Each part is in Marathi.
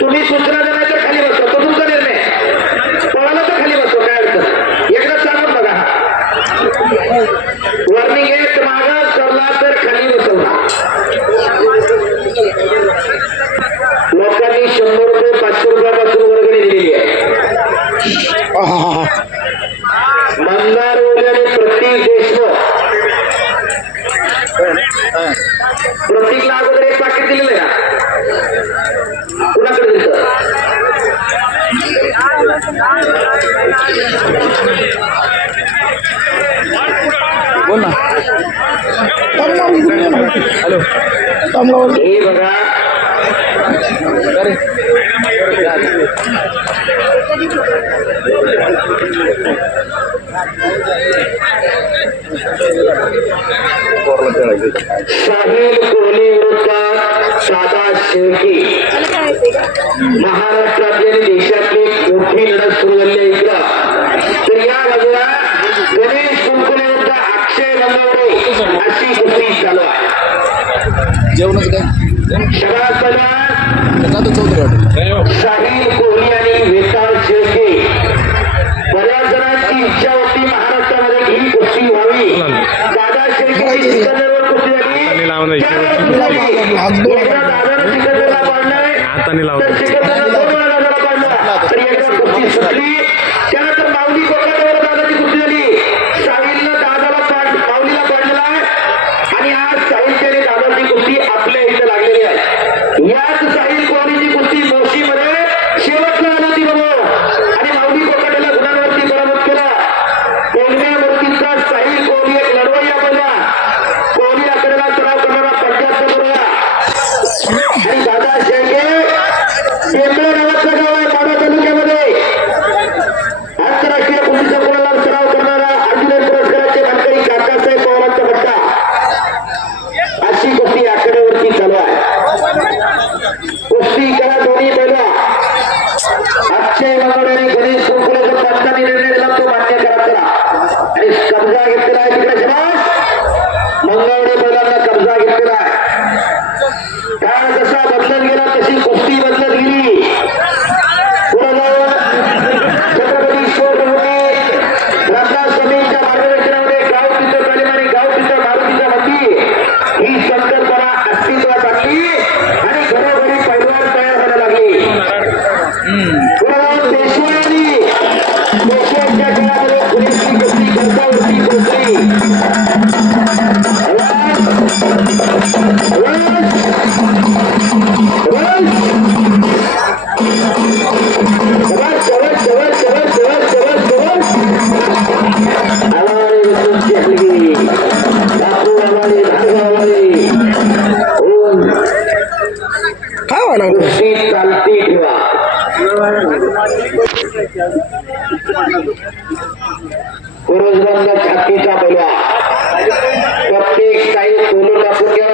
तुम्ही सूचना देण्याच्या खाली बसतो तो तुमचा निर्णय पळाला तर खाली बसतो काय अडचण एकदा सांगून बघा वॉर्निंग आहे मागा सरला तर खाली बसवला लोकांनी 100 रुपये 500 रुपयापासून वर्गणी दिलेली आहे मंदार ओल्याने प्रतीक देशमुख प्रतीकला अगोदर एक पाकिट दिलेलं आहे ना कुणाकडे दिसत बोल ना हॅलो हे बघा साहिल कोहली विरोधात सादा शेळके महाराष्ट्रातली आणि देशातली मोठी लढत सुरू झाली आहे इकडं तर या बाजूला गणेश कुलकर्णी विरुद्ध अक्षय गंगावडे अशी कुस्ती चालू आहे जेवणच काय सगळ्यात पहिला चौधरी साहिल कोहली आणि वेताळ शेळके बऱ्याच जणांची इच्छा होती महाराष्ट्रामध्ये ही कुस्ती व्हावी दादा शेळकेची सिकंदरवर कुस्ती झाली एकदा दादानं सिकंदरला पाडलाय तर सिकंदरला 2 वेळा दादाला पाडला तर एकदा कुस्ती सुटली त्यानंतर माऊली कोकणावर दादाची कुस्ती झाली साहिलनं माऊलीला पाडलेला आहे आणि आज साहिलची आणि दादाची कुस्ती आपल्या इथं लागलेली आहे याच साहिल कोहलीची कुस्ती मोशीमध्ये शेवटला आली होती बघू आणि माऊली कोकणाला गुणांवरती पराभूत केला कोलम्या मूर्तीचा साहिल कोहली एक लढवय्या पहिला कोहली आकडेला सराव करणारा 75 बरोबर आणि दादा शेळके टेंबळे नावाचं गाव आहे पाडा तालुक्यामध्ये आंतरराष्ट्रीय कुस्ती संकुलाला सराव करणारा अर्जुन पुरस्काराचे मानकरी काकासाहेब पवारांचा पट्टा अशी कुस्ती आकडेवरती चालू आहे कुस्ती करा दोन्ही पहिला अक्षय मंगळ आणि गणेश कुलकर्णीचा पंचांनी निर्णय दिला तो मान्य करा आणि कब्जा घेतलेला आहे तिकडे समाज मंगळवडे बैलांना कब्जा घेतलेला आहे काळ जसा बदलत गेला तशी कुस्ती बदलत गेली कुस्ती चालती ठेवा. पुरुषबंद छातीचा बैला प्रत्येक साईड तोलून टाकून घ्या.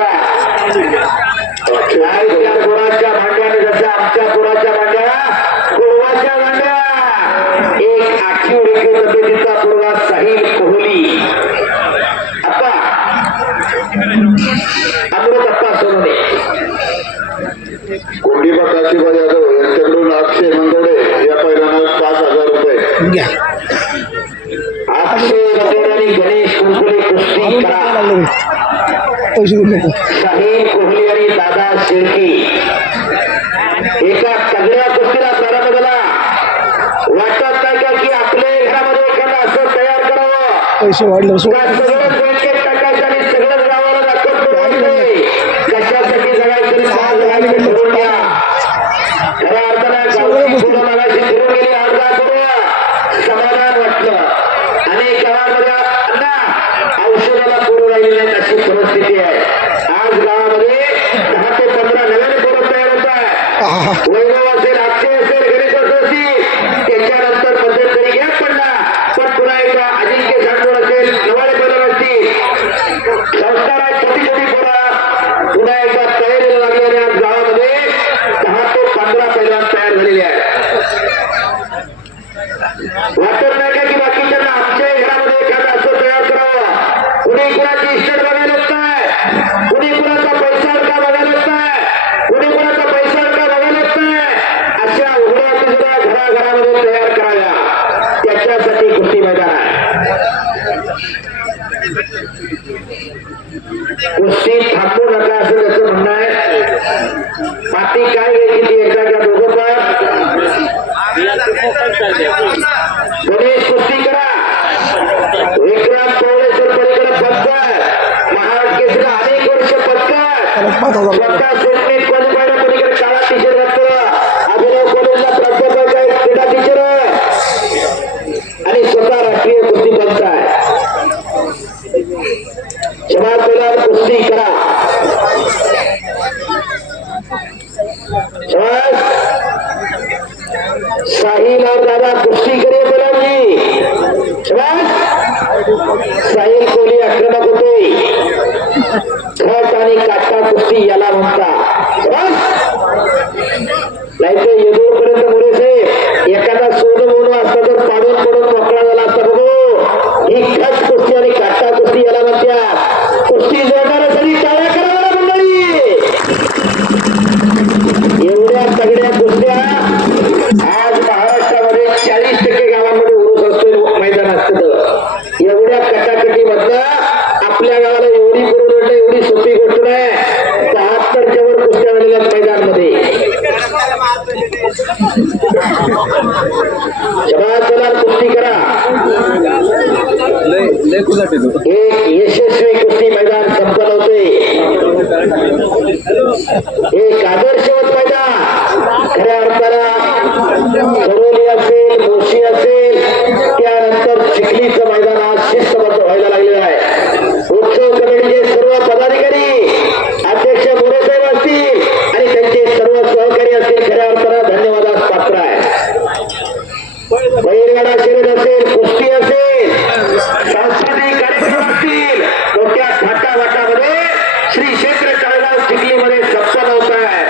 लाईच्या गुराच्या भांड्याने जसं आमच्या गुराच्या भांड्या पूर्वाच्या भांड्या एक आखीव रेखीव तब्येतीचा पूर्वा साहिल कोहली अप्पा अमृत अप्पा सोनवणे कोंडीबा काशीबा यादव यांच्याकडून अक्षय मंगोडे या पहिल्यांदा 5,000 रुपये. अक्षय मंगोडे आणि गणेश कुंकुले कुस्ती करा. साहिल कोहली आणि दादा शेळके एका तगड्या कुस्तीला प्रारंभ झाला. वाटत नाही का की आपल्या घरामध्ये एखादा असं तयार करावं पैसे वाढले सगळं बँकेत टाकायचं आणि सगळं गावाला दाखवत कशासाठी जगायचं ठरवून घ्या. खऱ्या अर्थानं गावची फुलं मागाशी फिरून गेली. अर्धा करूया समाधान वाटलं. अनेक गावामध्ये अण्णा औषधाला पुरू राहिली नाही अशी परिस्थिती आहे. आज गावामध्ये 10 ते 15 नव्याने पोरं तयार होत आहे. वैभव असेल, अक्षय असेल, गणेश असतील, त्याच्यानंतर मध्यंतरी गॅप पडला. पण पुन्हा एकदा अजिंक्य सांडोर असेल, नवाळे बैल असतील, संस्कार आहेत, छोटी छोटी पोरं पुन्हा एकदा तयारीला लागली आणि आज गावामध्ये 10 ते 15 पैलवान तयार झालेले आहेत. वाटत नाही का की बाकीच्यांना आमच्या घरामध्ये एखादं असं तयार करावं. कुणी कुणाची इस्टेट बघायला येत नाही, कुणी कुणाचा पैसा अडका बघायला येत नाही, कुणी कुणाचा पैसा अडका बघायला येत नाही. अशा उघड्या तिजोऱ्या घराघरामध्ये तयार कराव्या. त्याच्यासाठी कुस्ती मैदान आहे. कुस्ती थांबू नका असं त्याचं म्हणणं आहे. माती काय घ्यायची ती एकदा घ्या दोघं पण. गणेश कुस्ती करा. विक्रांत पवळेश्वर पलीकडे पत्कर महाराज केसरी अनेक वर्ष पत्कर स्वतः सेटमेट क्वालिफायड पलीकडे काळा टीचर घातलं. अभिनव कॉलेजला प्राध्यापक आहे, क्रीडा टीचर आणि स्वतः राष्ट्रीय कुस्ती पंच आहे. जमात बैलावर कुस्ती करा. साहिल और दादा कुस्ती करिए बैलाजी. साहिल कोहली आक्रमक होते. खट आणि काटा कुस्ती याला म्हणतात. नाही तर येदूरपर्यंत मोरेसे एखादा सोनं म्हणून असता तर पाडून पडून मोकळा झाला असता. बघू ही खट कुस्ती आणि काटा कुस्ती याला म्हणतात. कुस्ती जोडणाऱ्यासाठी टाळ्या करा मंडळी. एवढ्या सगळ्या कुस्त्या आज महाराष्ट्रामध्ये 40% गावामध्ये उरूस असतो, मैदान असतं. एवढ्या कटाकटी मधनं आपल्या गावाला एवढी बरोबर एवढी सोपी गोष्ट नाही. 73च्या वर कुस्त्या झालेल्या मैदानमध्ये. जमात कुस्ती करा. एक यशस्वी कुस्ती मैदान संपन्न होते. एक आदर्शवत मैदान खऱ्या अर्थानं चरोली असेल, मोशी असेल, त्यानंतर चिखलीचं मैदान आज शिस्तबद्ध व्हायला लागलेलं आहे. उत्सव कमिटीचे सर्व पदाधिकारी, अध्यक्ष मोरेसाहेब असतील आणि त्यांचे सर्व सहकारी असतील खऱ्या अर्थानं धन्यवादास पात्र आहे. बैलगाडा शर्यत असेल, कुस्ती असेल, सांस्कृतिक कार्यक्रम असतील, मोठ्या थाटावाटामध्ये श्री क्षेत्र चाळगाव चिखलीमध्ये संपन्न होत आहे.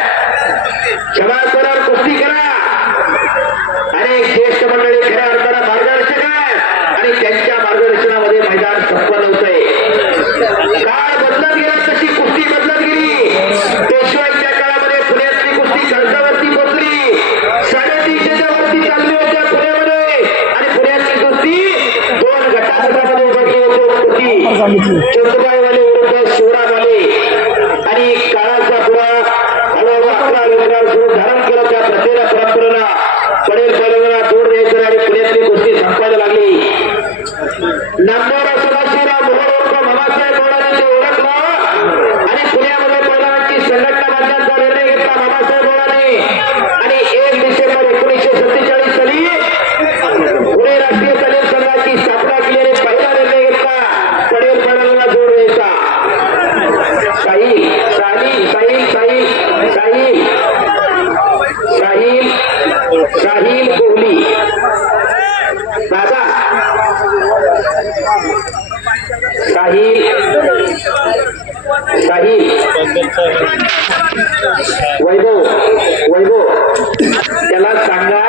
जमातदार कुस्ती करा. अनेक ज्येष्ठ मंडळी खऱ्या अर्थानं मार्गदर्शक आहे आणि त्यांच्या मार्गदर्शनामध्ये मैदान संपन्न होत आहे. काळ बदलत गेला तशी कुस्ती बदलत गेली. पेशवाईच्या काळामध्ये पुण्यातली कुस्ती खर्चावरती पोचली. 350च्या वरती चालली होत्या पुण्यामध्ये आणि पुण्यातली कुस्ती 2 गटामध्ये उभारली होती. चंद्रबाईवाले विरुद्ध शिवरामवाले आणि काळाचा पुढा हळूहळू 11 विक्रांत सुरू धारण केलं. त्या प्रत्येक परंपरेला पडेल पहिल्यांदा जोड द्यायचं आणि पुण्यातली कुस्ती संपायला लागली. नामदार सदाशिवराव मोहोळ मामासाहेब बोळाने ते ओळखलं आणि पुण्यामध्ये पहिल्यांची संघटना बांधण्याचा निर्णय घेतला मामासाहेब बोळाने आणि 1 डिसेंबर 1947 साली पुणे राष्ट्रीय तालीम संघाची स्थापना केली आणि पहिला निर्णय घेतला पडेल पहिल्यांदा जोड द्यायचा. साहिल साहिल साहिल साहिल साहिल साहिल वैभव त्याला सांगा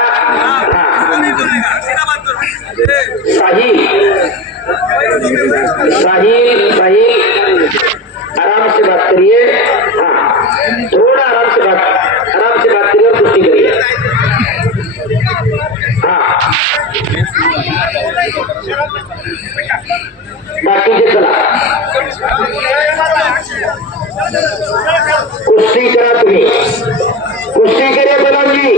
साहिल आराम से बात करिए हाँ थोड़ा आराम से बात करिए और कुश्ती करिए हाँ बाकीचे चला कुस्ती करा तुम्ही कुस्ती करिए बलरामजी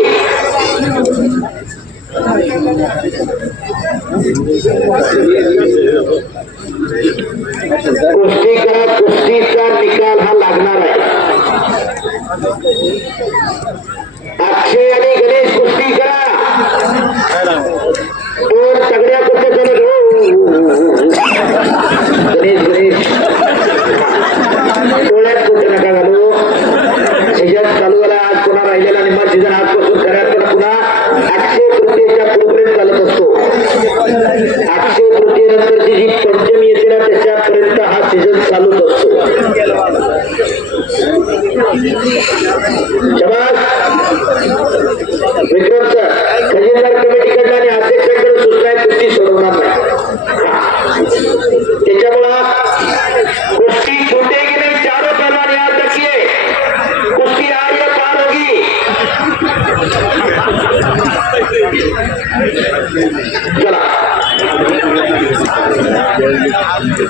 कुस्ती करा कुस्तीचा निकाल हा लागणार आहे अक्षय आणि गणेश कुस्ती करा दोन सगळ्या कुस्त्या गणेश डोळ्यात कुठे नका घालू सीजन चालू झाला आज पुन्हा राहिलेला निम्मा सीजन आजपासून खऱ्यात पुन्हा अक्षय तृतीयेच्या पुढेपर्यंत चालत असतो अक्षय तृतीयेनंतरची जी पंचमी येते ना त्याच्यापर्यंत हा सीझन चालूच असतो शबास विक्रम सर खजिनदार कमिटीकडनं आणि अध्यक्षांकडे सूचना आहे कुस्ती सोडवणार नाही त्याच्यामुळं कुस्ती छूटेगी नहीं चारों पहलवान याद रखिए कुस्ती आ रही है पार होगी चला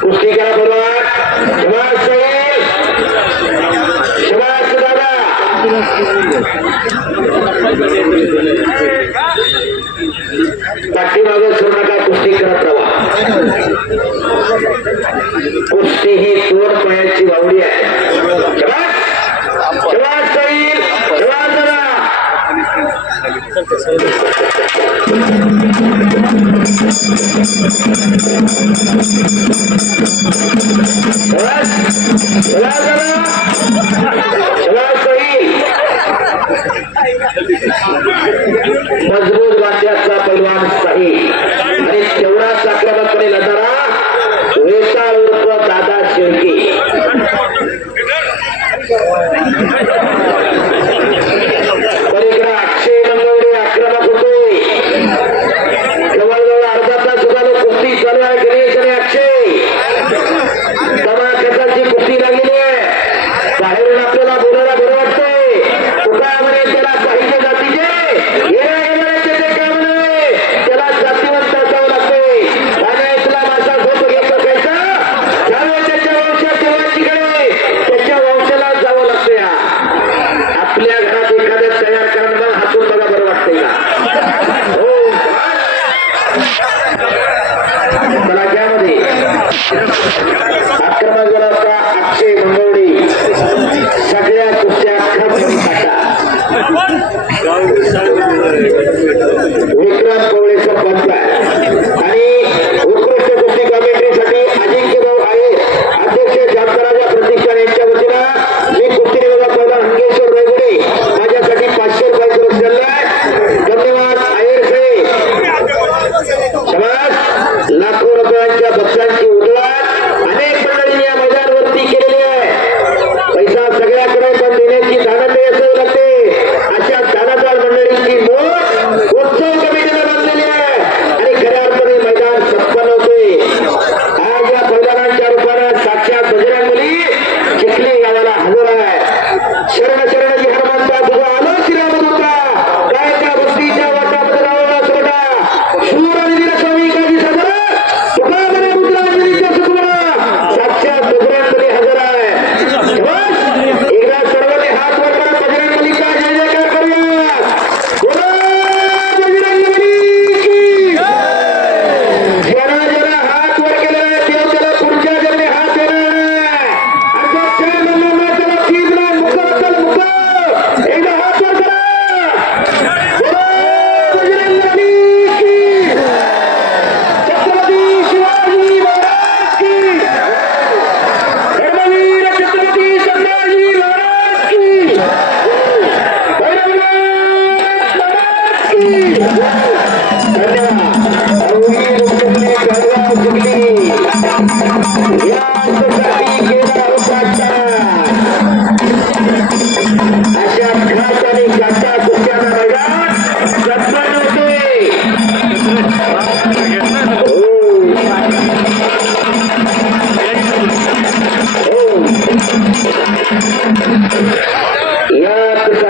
कुस्ती करा पहलवान शबाश सहील शबाश दादा पाठीमागे सोडू नका कुस्ती करत राहा कुस्ती ही दोन पायाची वावडी आहे शबाश सहील शबाश दादा मजबूत वाद्याचा पैलवान साहिल आणि तेवढाच आक्रमकपणे लढणारा वेताळ उर्फ दादा शेळके पलीकडे अक्षय मंगळवडे आक्रमक होते जवळजवळ अर्धा तास सुद्धा कुस्ती चालू आहे गणेश आणि अक्षय धमाकेदारची कुस्ती लागलेली आहे बाहेरून आपल्याला बोलायला बरं वाटतंय तुका म्हणे त्याला पाहिजे जातीचे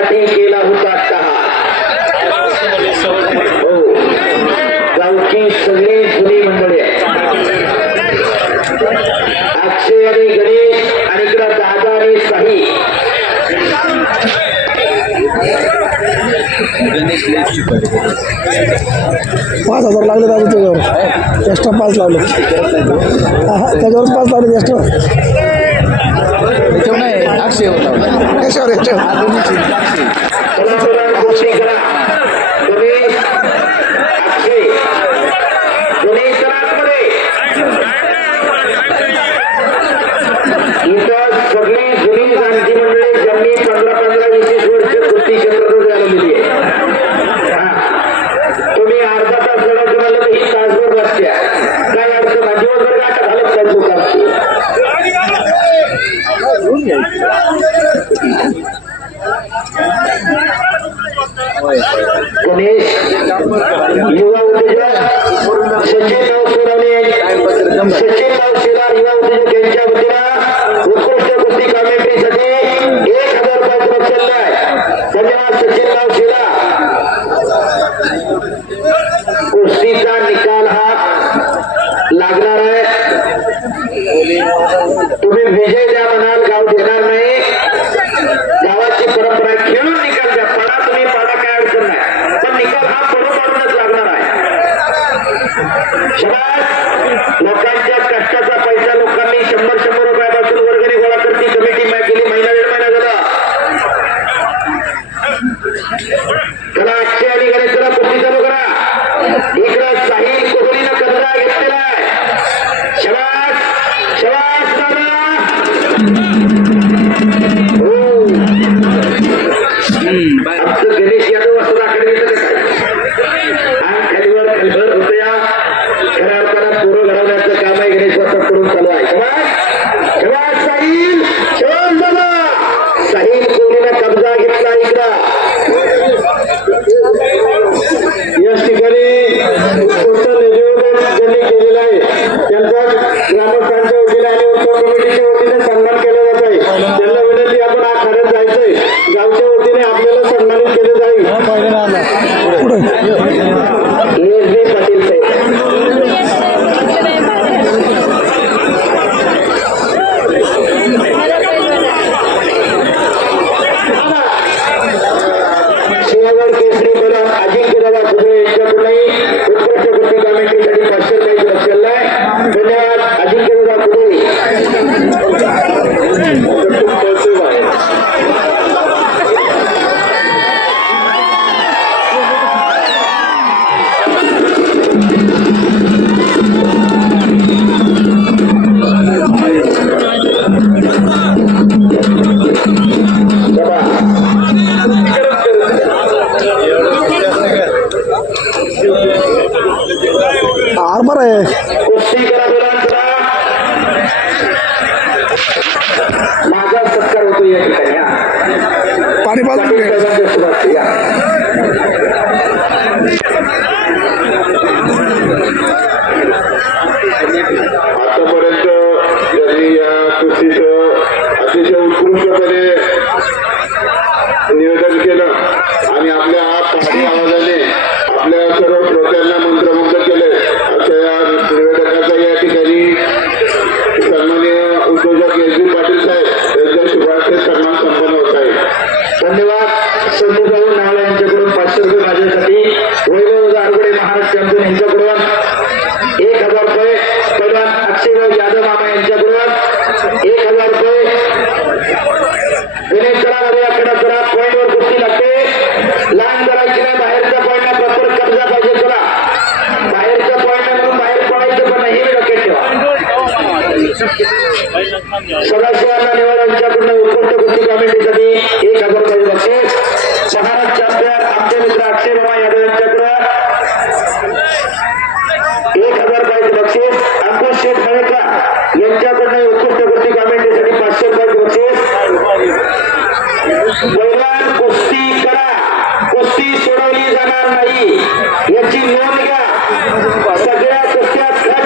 साठी केला होता हो गावची सगळी जुनी मंडळी आहे अक्षय आणि गणेश आणि इकडं दादा आणि साई 5,000 लागले दादा त्याच्यावर एक्स्ट्रा 5 लावले त्याच्यावर 5 लावले एक्स्ट्रा नाही अक्षय याच्यावर गोष्टी करा गणेश अक्षय गणेश आतमध्ये इथं सगळी जुनी जाणती मंडळी ज्यांनी 15-20 वर्ष कुस्ती क्षेत्रात झालेली आहे तुम्ही अर्धा तास लढत झालं तर ही तासभर बसत्या काय अडचण नाही दिवसभर गाठ घालत नाही लोकांची गणेश युवा उद्योजक सचिन राव सोनवणे सचिन राव शेलार युवा उद्योजक यांच्या वतीनं उत्कृष्ट कुस्ती कॉमेंट्रीसाठी 1,000 रुपयाचं बक्षीस आहे धन्यवाद सचिन राव शेलार कुस्तीचा निकाल हा लागणार आहे तुम्ही विजय द्या म्हणाल गाव देणार नाही गावाची परंपरा खेळून निकाल द्या पडा तुम्ही पाडा काय अडचण नाही पण निकाल हा पडूनच लागणार आहे शाबास लोकांच्या कष्टाचा पैसा लोकांनी 100 रुपयापासून वर्गणी गोळा करती कमिटी गेली महिना 1.5 महिना झाला त्याला अक्षय आणि गणेशला कुस्ती चालू करा इकडं साहिल कोहलीनं कर्जा घेतलेला आहे शाबास शाबास दादा आमचं गणेश यादव असं दाखल घेतलं आणि खालीवर होतं या खऱ्या अर्थानं पोरं घडवण्याचं काम आहे गणेश करून चालू आहे शाबास साहिल शाबास दादा साहिल कोहलीनं कब्जा घेतला इकडं याच ठिकाणी उत्कृष्ट नियोजन ज्यांनी केलेलं आहे त्यांचा ग्रामस्थांच्या वतीने आणि उत्सव कमिटीच्या वतीने सन्मान केला जात आहे त्यांना विनंती आपण आखाड्यात जायचंय गावच्या वतीने आपल्याला सन्मानित केलं जाईल ESB पाटील साहेब सिंहगड केसरी बलम अजिंक्यदादा खुबे यांच्याकडूनही उत्कृष्ट कुस्ती कमिटीसाठी 500 रुपयाचं बक्षीस आहे धन्यवाद अजिंक्यदादा खुबे आरमार आहे कुस्ती करा मुलांचा माझा सत्कार होतो या ठिकाणी पाणी पाजून सुरुवात या आतापर्यंत ज्यांनी या कुस्तीचं अतिशय उत्कृष्टपणे नियोजन केलं आणि आपल्या पहाडी आवाजाने आपल्या सर्व श्रोत्यांना मंत्रमुग्ध केले अशा या निवेदकाचा या ठिकाणी सन्माननीय उद्योजक ESB पाटील साहेब यांच्या शुभार्थे सन्मान संपन्न होत आहे धन्यवाद संतोषभाऊ नावला यांच्याकडून 500 रुपये माझ्यासाठी वैभव गारगुडे महाराज चॅम्पियन यांच्याकडून 1,000 रुपये पहिलवान अक्षयभाऊ यादव मामा यांच्याकडून 1,000 रुपये गणेश सरामध्ये आकडा करा पॉईंटवर कुस्ती लागते लहान करायची नाही बाहेरच्या पॉईंटला प्रॉपर कब्जा पाहिजे चला बाहेरच्या पॉईंटला म्हणून बाहेर पडायचं पण नाही हे लक्षात ठेवा सदाशिवांना निवाड यांच्याकडून उत्कृष्ट कुस्ती कमिटीसाठी 1,000 रुपये बक्षीस महाराज चॅम्पियन आमचे मित्र अक्षय मामा यादव यांच्याकडून 1,000 रुपयाचे बक्षीस अंकुश शेठ मळेकर यांच्याकडून उत्कृष्ट कुस्ती कमिटीसाठी 500 रुपयाचे बक्षीस बैलान कुस्ती करा कुस्ती सोडवली जाणार नाही याची नोंद घ्या सगळ्या कुस्त्यात खट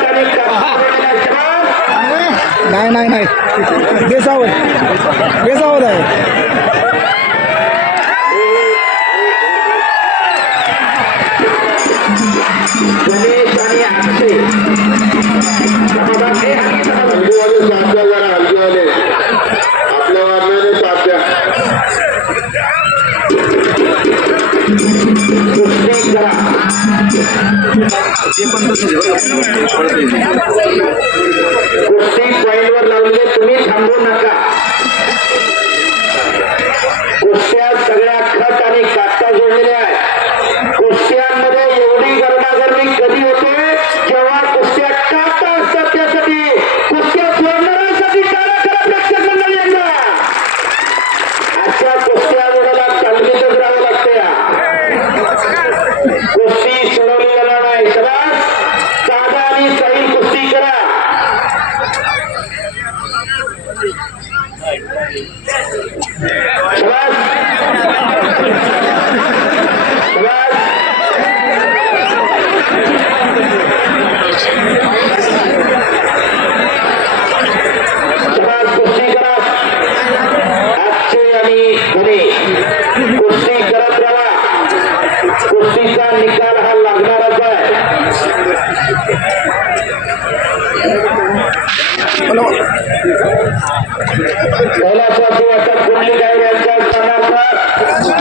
आणि नाही बेसावत आहे कुस्ती करा. कुस्ती पॉईंटवर लावलेले तुम्ही थांबू नका. कुस्त्या सगळ्या खत आणि काटा जोडलेल्या आहेत. कुस्त्यांमध्ये एवढी गरमागरमी कधी होते जेव्हा कुस्त्या काटा असतात. त्यासाठी कुस्त्या सोडणाऱ्यांसाठी टाळ्या करा प्रेक्षक मंडळींना. अशा कुस्त्या जोडायला तालमीतच राहावं लागतं. कुस्ती सोडवली जाणार नाही. सर्वात साधा आणि सैल कुस्ती करा. कुस्ती करा. आजचे आणि घरी कुस्ती करत राहा. कुस्तीचा निकाल हा लागणारच आहे. कैलासवासी वसंत कुंडलिक आहे यांच्या स्मरणार्थ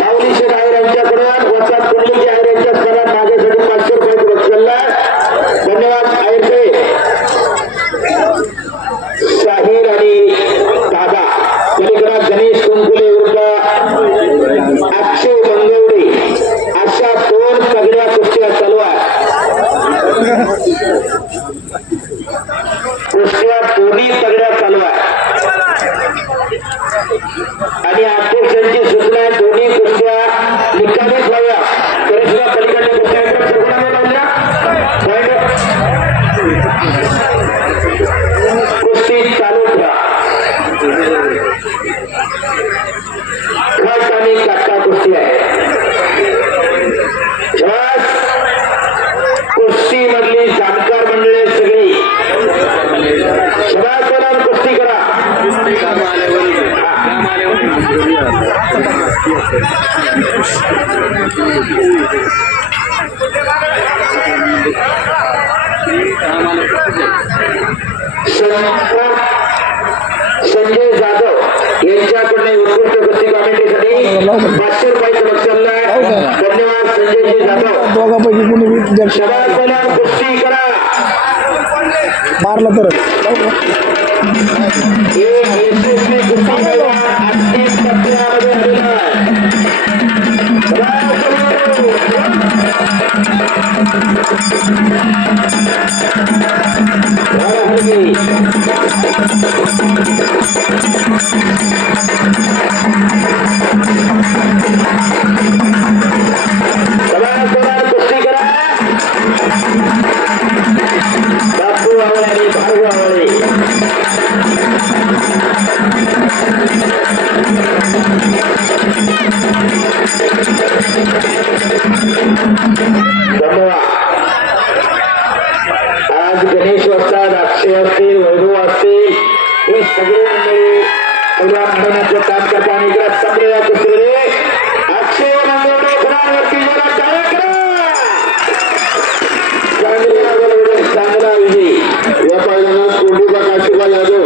माऊलीशेठ आहे यांच्याकडून वसंत कुंडलिक आहे यांच्या स्मरणात माझ्यासाठी 500 रुपये पुरस्कारला. धन्यवाद आयुर्वेद साहिर आणि दादा. पलीकडे गणेश कुंकुले विरुद्ध अक्षय मंगवडे अशा 2 सगळ्या कुस्त्या चालू आहेत. कुस्त्या दोन्ही सगळ्या चालू आहेत आणि अध्यक्षांची सूचना आहे दोन्ही कुस्त्या निकालीच व्हाव्या. तरी सुद्धा पलीकडल्या कुस्त्या एकदम सर्वांना लावल्या. कुस्ती चालू ठेवा. खट आणि काटा कुस्ती आहे. कुस्ती मधली जाणकार मंडळी सगळी सदाचारावर कुस्ती करा. संजय जाधव यांच्याकडून उत्कृष्ट कुस्ती कमिटीसाठी 500 रुपये पुरस्कार. धन्यवाद संजयजी जाधव. दोघांपैकी कुणी सदाचारावर कुस्ती करा. मारलं तर कुस्ती करा. बापू आवळे आणि भाऊ आवळे. धन्यवाद. आज गणेश असतात, अक्षय असतील, वैभव असतील, हे सगळे मंडळी महिन्याचं काम करतात. आणि इकडे संपलेल्या कुस्तीमध्ये अक्षय मंगवडे गुणांवरती जरा टाळ्या करा. चांगला विजय. या पायदानात कोंडीबा काशीबा यादव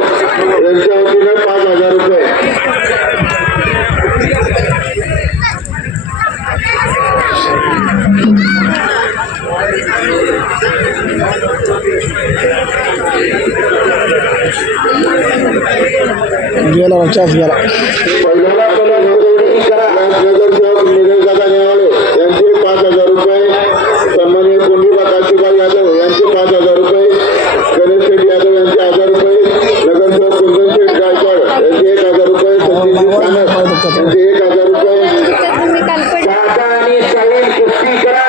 यांच्या वतीने 5,000 रुपये. गेला चान्स गेला. पहिल्याला करा. नगरसेवक निलेशदादा नेवाळे यांचे 5,000 रुपये. सन्माननीय कोंडीबा काशीबा यादव यांचे 5,000 रुपये. गणेश शेठ यादव यांचे 1,000 रुपये. नगरसेवक कुंदन शेठ गायकवाड यांचे 1,000 रुपये. संजयजी सानप यांचे 1,000 रुपये. दादा आणि साहिल कुस्ती करा.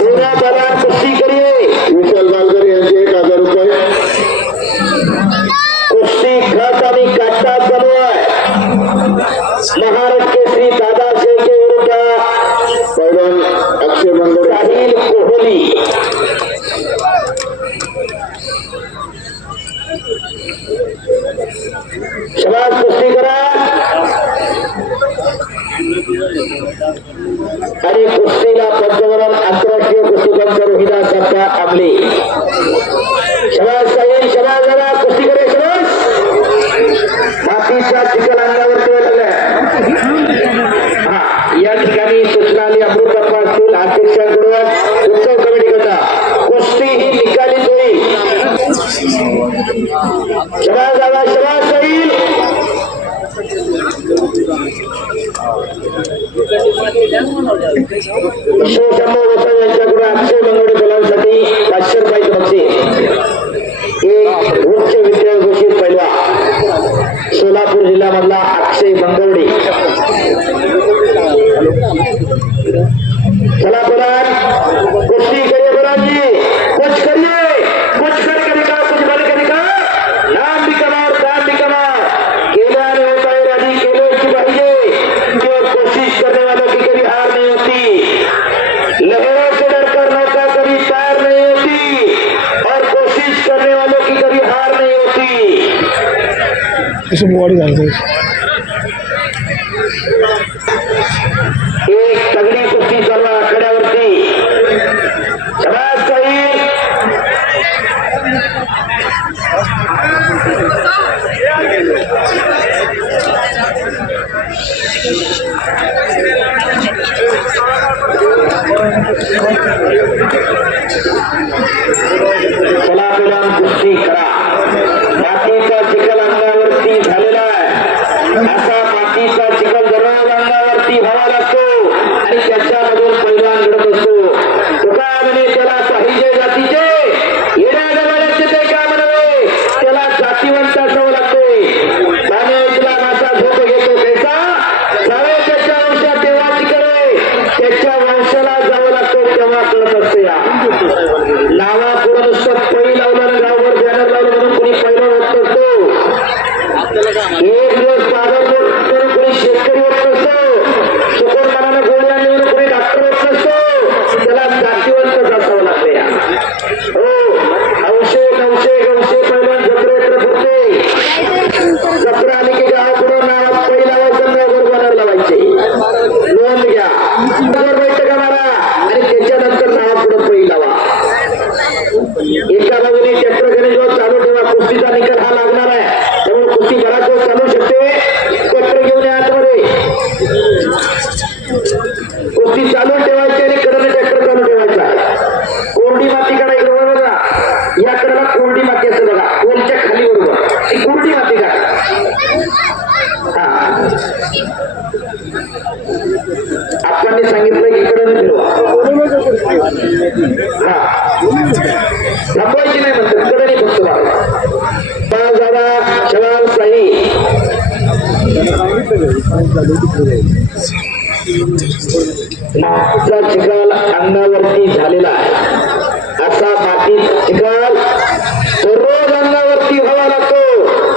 दोन्ही बला कुस्ती करिए. विशाल बालकर यांचे 1,000 रुपये. कुस्ती खत आणि काटा चालू आहे. महाराष्ट्र केसरी दादा शेळके विरुद्ध पैलवान अक्षय मंगवडे. साहिल कोहली. शबाज कुस्ती करा. आणि कुस्तीला पंतप्रधान आंतरराष्ट्रीय कुस्तीपंच रोहिदास सत्ता आमले. शबाज साहिल. शबाज जरा कुस्ती करे. शबाज. मातीचा चिखल अंगावरती लागलाय. या ठिकाणी सूचना आली अमृतप्पा असतील अध्यक्षांकडून उत्सव कमिटीकरता कुस्ती ही निकालीच होईल. शबास दादा शबास होईल. शिवशंभू वसंत यांच्याकडून अक्षय मंगळे बोलावण्यासाठी 500 रुपयाचे बक्षीस. एक उच्च विद्यालय घोषित पहिला सोलापूर जिल्ह्यामधला अक्षय मंगवडे. चला बरान कुस्ती करिए बरान जी, कुछ करके दिखा, कुछ बन के दिखा. नाम भी कमा और काम भी कमा. केल्याने होता है राजी केल्याची पाहिजे. कोशिश करने वालों की कभी हार नहीं होती. लहरों से डरकर नौका कभी पार नहीं होती और कोशिश करने वालों की कभी हार नहीं होती. बॉडी झाली एक तगडी कुस्ती चालू आहे आखाड्यावरती. शबास साई. चला मुलां कुस्ती करा. मातीचा चिखल अंगावरती झालेला आहे. असा मातीचा चिखल दररोज अंगावरती व्हावा लागतो आणि त्याच्यामधून पैलवान घडत असतो. तुका म्हणे त्याला पाहिजे जातीचे येण्या जमान्याचे ते का म्हणावे, त्याला जातीवंत असावं लागते. पाण्यातला मासा झोप घेतो कैसा जावे त्याच्या वंशात देवाची करे, त्याच्या वंशाला जावं लागतं तेव्हा कळत असते. या नावापुढं नुसतं पै लावलं गावभर बॅनर लावलं म्हणून कोणी पहिला होत असतो. एक दिवस पागल करून कोणी शेतकरी होत नसतो. सुकोन मनानं गोळी आणली म्हणून कोणी डॉक्टर होत नसतो. त्याला जातीवंतच असावं लागतं. या हो हौशे नवशे गवशे पहिल्या जत्रेत्र पुरते. जत्रा आली की गावापुढं नावात पै लावायचं नावावर बॅनर लावायचे. नोंद घ्या बैठका मारा आणि त्याच्यानंतर नावापुढं पै लावा. एका बाजूने ट्रॅक्टर गणेश चालू ठेवा. कुस्तीचा निकाल हा लागणार आहे त्यामुळे कुस्ती बराच वेळ चालू शकते. ट्रॅक्टर घेऊन या आतमध्ये. कुस्ती चालू ठेवायची आणि कडे ट्रॅक्टर चालू ठेवायचा. कोरडी माती काढायची बघा. या कडेला कोरडी माती असते बघा, पोलच्या खाली बरोबर ती कोरडी माती काढा. आपण सांगितलं इकडे फिरवा. थांबवायची नाही म्हणतात कडे नाही फक्त दादा शबाल साई. मातीचा चिखल अंगावरती झालेला आहे. असा माती चिखल दररोज अंगावरती व्हावा लागतो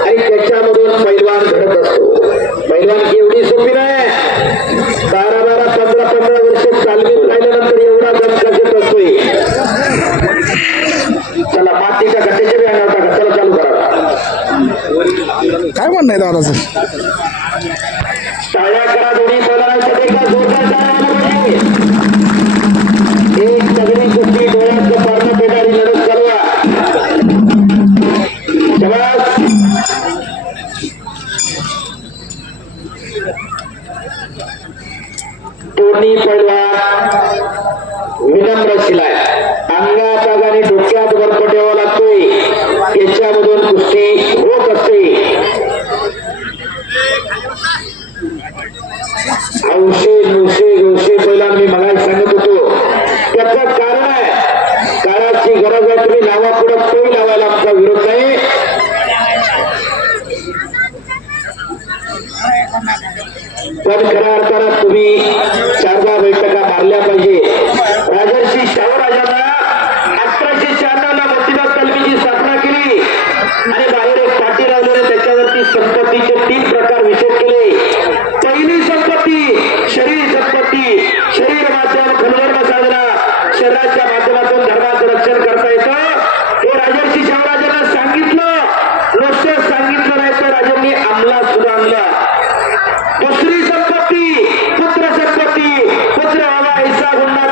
आणि त्याच्यामधून पैलवान घडत असतो. पैलवानची एवढी सोपी नाही. 12-12, 15-15 वर्ष चालवीत राहिल्यानंतर एवढा दमका येत असतोय. चला मातीच्या गट्ट्याच्या बी अंगावर टाका. चला चालू करा. काय म्हणणं आहे दादाचं. टाळ्या करा दोन्ही पैलवानांसाठी. का जोरदार टाळ्या पाहिजे. एक तगडी कुस्ती डोळ्याचं पारणं पेटाळी लढत चालवा. शबास. दोन्ही पैलवान विनम्र शिलाय. अंगात आणि डोक्यात बर्फ ठेवावा लागतोय. त्याच्यामधून कुस्ती होत असते. हौशे नवशे गवशे पैलवान मी मगाशी सांगत होतो. त्याचं कारण आहे काळाची गरज आहे. तुम्ही नावापुढं पै लावायला आमचा विरोध नाही. पण खऱ्या अर्थानं तुम्ही 4 बैठका मारल्या पाहिजे. राजर्षी शाहूराजांना 1896 मोतीबाग तालमीची स्थापना केली आणि बाहेर एक पाटी लावल्याने त्याच्यावरती संपत्तीचे 3 प्रकार विषद केले. पहिली संपत्ती शरीर संपत्ती. शरीर माध्यम खलवर्म साधना. शरीराच्या माध्यमातून धर्माचं रक्षण करता येतं. हे राजर्षी शाहूराजांना सांगितलं. नुसतं सांगितलं नाही तर राजांनी अंमलात सुद्धा आणलं. दुसरी संपत्ती पुत्र संपत्ती. पुत्र हवा ऐसा गुन्हा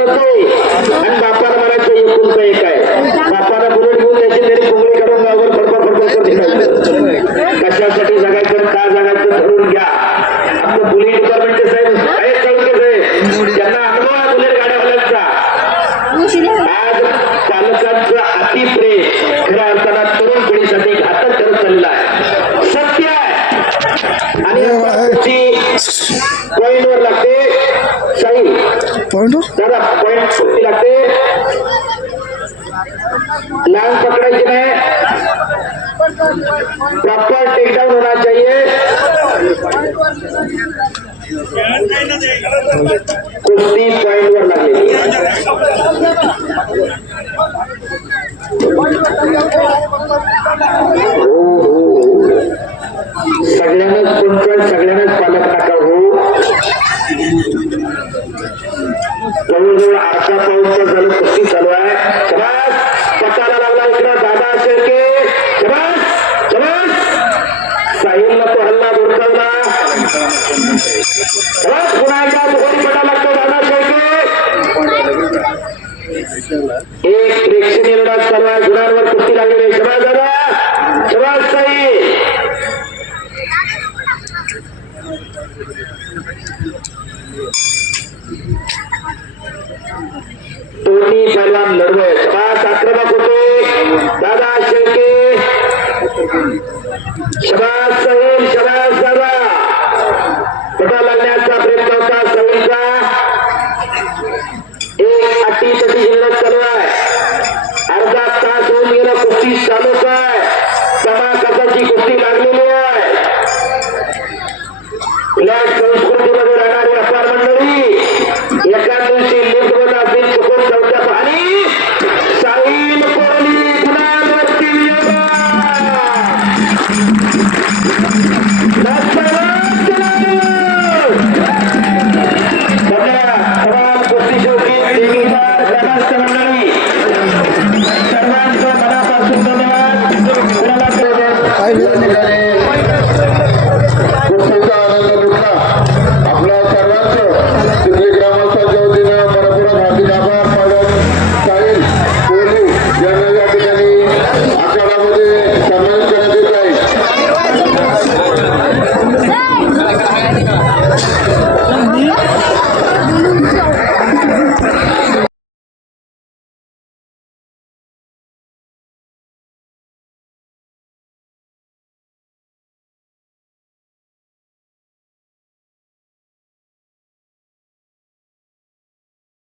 होते आणि बापाला म्हणायचं एकुलता एक आहे. बापाला बुलेट घेऊन त्याची तरी कोंबडी काढून गावावर फडफड फडफड फिरायचं. कशासाठी जगायचं का जगायचं ठरवून घ्या. आपलं पोलीस डिपार्टमेंटचे साहेब आहेत कळून साहेब त्यांना अनुभव आहे बुलेट गाड्यावाल्यांचा. आज पालकांचं अतिप्रेम खऱ्या अर्थानं तरुण पिढीसाठी घातक ठरत चाललेलं आहे. सत्य आहे आणि पॉइंट वर लागते शाही पॉईंट दादा पॉइंट कुठे लागते. लांब पकडायची नाही. प्रॉपर टेकडाऊन होना चाहिए. कुस्ती पॉइंट वर लागलेली. सगळ्यांनाच कोणत्या सगळ्यांनाच पालक टाका हो. जवळजवळ अर्धा पाऊस झालं कुस्ती चालू आहे. शबास पटाला लागला इकडं दादा शेळके. शबास शबास साहिलला तो हल्ला धुडकावला. शबास पुन्हा एकदा दोघांनी पटा लागतो दादा शेळके. एक प्रेक्षणीय लढा चालू आहे. गुणांवर कुस्ती लागलेली. शबास दादा शबास साहिल. दोन्ही पैलवान लढवय. शबास आक्रमक होते दादा शेळके. शबास साहिल शबास